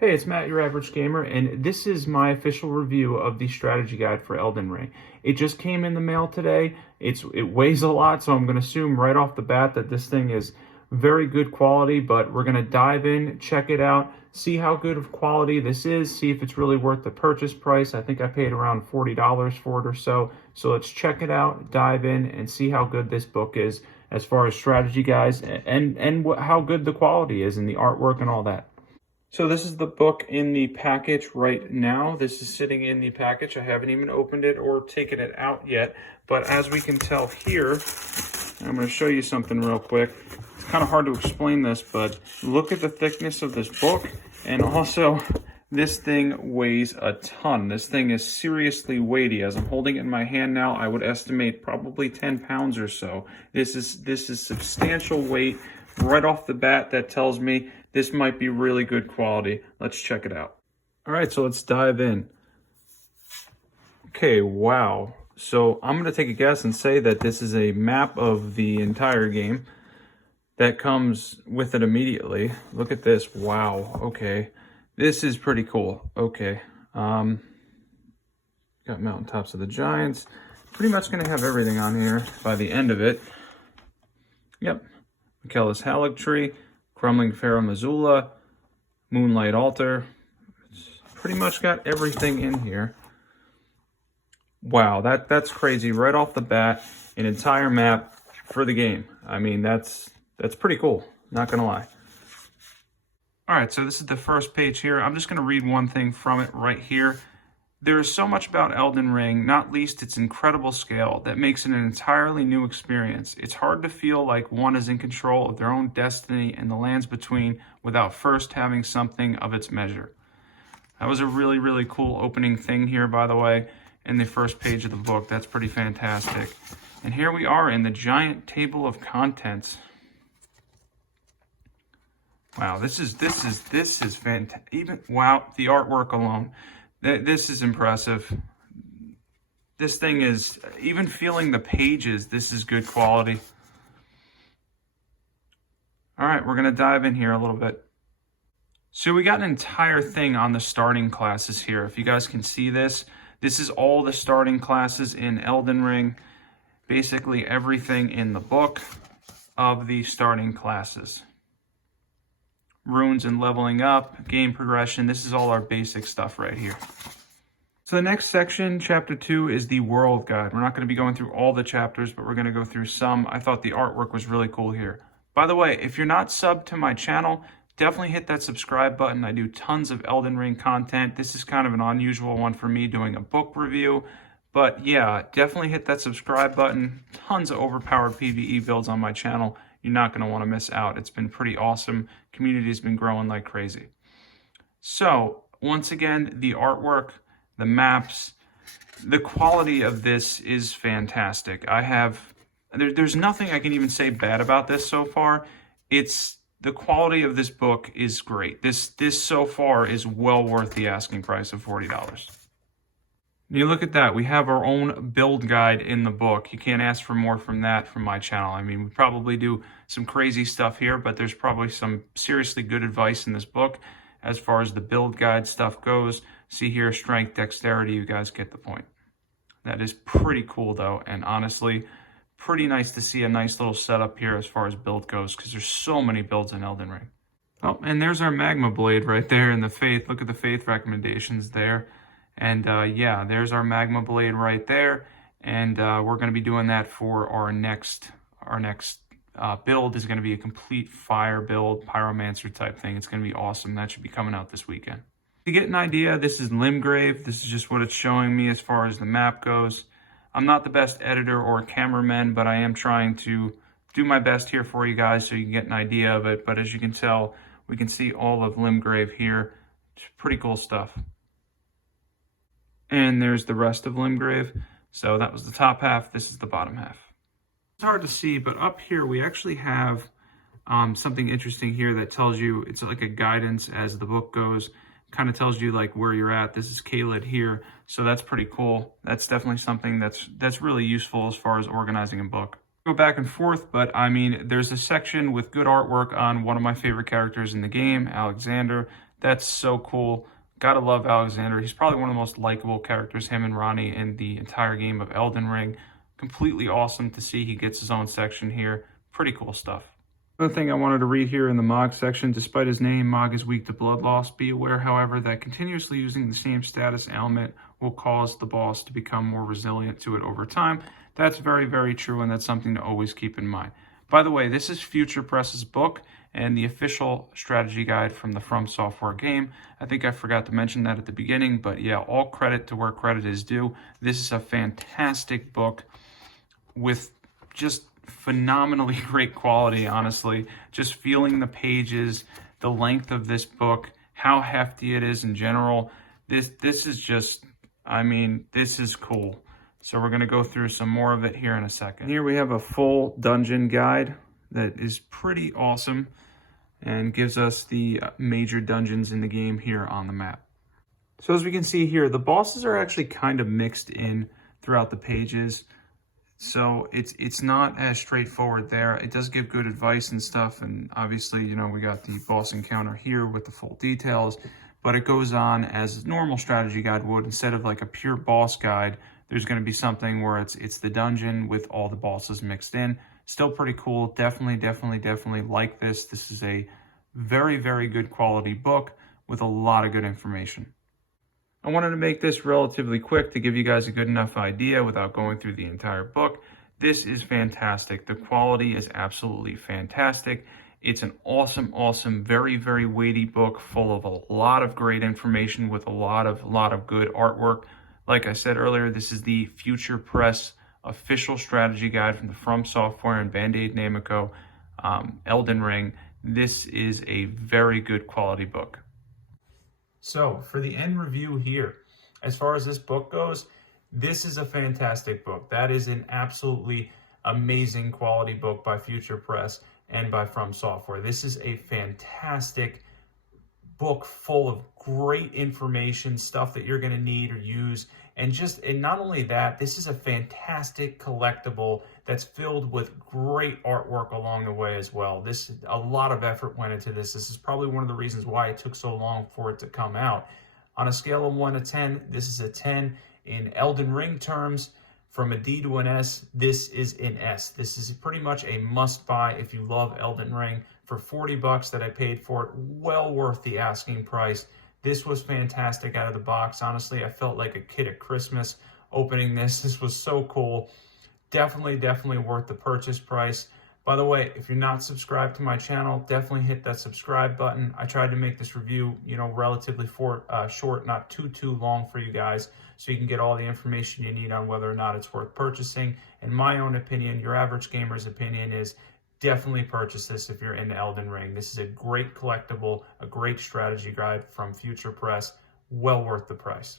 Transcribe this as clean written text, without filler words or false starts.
Hey, it's Matt, your average gamer, and this is my official review of the strategy guide for Elden Ring. It just came in the mail today. It weighs a lot, so I'm going to assume right off the bat that this thing is very good quality, but we're going to dive in, check it out, see how good of quality this is, see if it's really worth the purchase price. I think I paid around $40 for it or so. So let's check it out, dive in, and see how good this book is as far as strategy guides and how good the quality is and the artwork and all that. So this is the book in the package right now. This is sitting in the package. I haven't even opened it or taken it out yet. But as we can tell here, I'm going to show you something real quick. It's kind of hard to explain this, but look at the thickness of this book. And also, this thing weighs a ton. This thing is seriously weighty. As I'm holding it in my hand now, I would estimate probably 10 pounds or so. This is substantial weight. Right off the bat, that tells me this might be really good quality. Let's check it out. All right, so let's dive in. Okay, wow. So I'm going to take a guess and say that this is a map of the entire game that comes with it immediately. Look at this. Wow. Okay. This is pretty cool. Okay. Got Mountaintops of the Giants. Pretty much going to have everything on here by the end of it. Yep. Michaelis Haligtree, Crumbling Pharaoh Missoula, Moonlight Altar. It's pretty much got everything in here. Wow, that's crazy. Right off the bat, an entire map for the game. I mean, that's pretty cool, not gonna lie. All right, so this is the first page here. I'm just gonna read one thing from it right here. There is so much about Elden Ring, not least its incredible scale, that makes it an entirely new experience. It's hard to feel like one is in control of their own destiny and the lands between without first having something of its measure. That was a really, really cool opening thing here, by the way, in the first page of the book. That's pretty fantastic. And here we are in the giant table of contents. Wow, this is fantastic. Even, wow, the artwork alone. This is impressive. This thing is, even feeling the pages, this is good quality. All right, we're gonna dive in here a little bit. So we got an entire thing on the starting classes here. If you guys can see this, this is all the starting classes in Elden Ring. Basically everything in the book of the starting classes. Runes and leveling up, game progression. This is all our basic stuff right here. So the next section, chapter 2, is the world guide. We're not going to be going through all the chapters, but we're going to go through some. I thought the artwork was really cool here. By the way, if you're not subbed to my channel, definitely hit that subscribe button. I do tons of Elden Ring content. This is kind of an unusual one for me, doing a book review. But yeah, definitely hit that subscribe button. Tons of overpowered PvE builds on my channel. You're not going to want to miss out. It's been pretty awesome. Community has been growing like crazy. So, once again, the artwork, the maps, the quality of this is fantastic. There's nothing I can even say bad about this so far. The quality of this book is great. This so far is well worth the asking price of $40. You look at that, we have our own build guide in the book. You can't ask for more from that from my channel. I mean, we probably do some crazy stuff here, but there's probably some seriously good advice in this book as far as the build guide stuff goes. See here, strength, dexterity, you guys get the point. That is pretty cool though, and honestly, pretty nice to see a nice little setup here as far as build goes, because there's so many builds in Elden Ring. Oh, and there's our magma blade right there in the faith. Look at the faith recommendations there. And yeah, there's our magma blade right there. And we're going to be doing that for our next build is going to be a complete fire build, Pyromancer type thing. It's going to be awesome. That should be coming out this weekend. To get an idea, this is Limgrave. This is just what it's showing me as far as the map goes. I'm not the best editor or cameraman, but I am trying to do my best here for you guys so you can get an idea of it. But as you can tell, we can see all of Limgrave here. It's pretty cool stuff. And there's the rest of Limgrave. So that was the top half. This is the bottom half. It's hard to see, but up here we actually have something interesting here that tells you, it's like a guidance as the book goes. Kind of tells you like where you're at. This is Caelid here. So that's pretty cool. That's definitely something that's really useful as far as organizing a book. Go back and forth, but I mean, there's a section with good artwork on one of my favorite characters in the game, Alexander. That's so cool. Gotta love Alexander. He's probably one of the most likable characters, him and Ronnie, in the entire game of Elden Ring. Completely awesome to see he gets his own section here. Pretty cool stuff. Another thing I wanted to read here in the Mog section, despite his name, Mog is weak to blood loss. Be aware, however, that continuously using the same status ailment will cause the boss to become more resilient to it over time. That's very, very true, and that's something to always keep in mind. By the way, this is Future Press's book and the official strategy guide from the From Software game. I think I forgot to mention that at the beginning, but yeah, all credit to where credit is due. This is a fantastic book with just phenomenally great quality, honestly. Just feeling the pages, the length of this book, how hefty it is in general. This is just, I mean, this is cool. So we're going to go through some more of it here in a second. Here we have a full dungeon guide that is pretty awesome and gives us the major dungeons in the game here on the map. So as we can see here, the bosses are actually kind of mixed in throughout the pages. So it's not as straightforward there. It does give good advice and stuff. And obviously, you know, we got the boss encounter here with the full details, but it goes on as normal strategy guide would. Instead of like a pure boss guide, there's going to be something where it's the dungeon with all the bosses mixed in. Still pretty cool. Definitely like this. This is a very, very good quality book with a lot of good information. I wanted to make this relatively quick to give you guys a good enough idea without going through the entire book. This is fantastic. The quality is absolutely fantastic. It's an awesome, very, very weighty book full of a lot of great information with a lot of good artwork. Like I said earlier, this is the Future Press official strategy guide from the From Software and Band-Aid Namco Elden Ring. This is a very good quality book. So for the end review here, as far as this book goes, this is a fantastic book. That is an absolutely amazing quality book by Future Press and by From Software. This is a fantastic book full of great information, stuff that you're going to need or use. And not only that, this is a fantastic collectible that's filled with great artwork along the way as well. A lot of effort went into this. This is probably one of the reasons why it took so long for it to come out. On a scale of 1 to 10, this is a 10. In Elden Ring terms, from a D to an S, this is an S. This is pretty much a must-buy if you love Elden Ring. For $40 that I paid for it, well worth the asking price. This was fantastic out of the box. Honestly, I felt like a kid at Christmas opening this. This was so cool. Definitely worth the purchase price. By the way, if you're not subscribed to my channel, definitely hit that subscribe button. I tried to make this review, relatively short, not too long for you guys, so you can get all the information you need on whether or not it's worth purchasing. In my own opinion, your average gamer's opinion is definitely purchase this if you're into Elden Ring. This is a great collectible, a great strategy guide from Future Press. Well worth the price.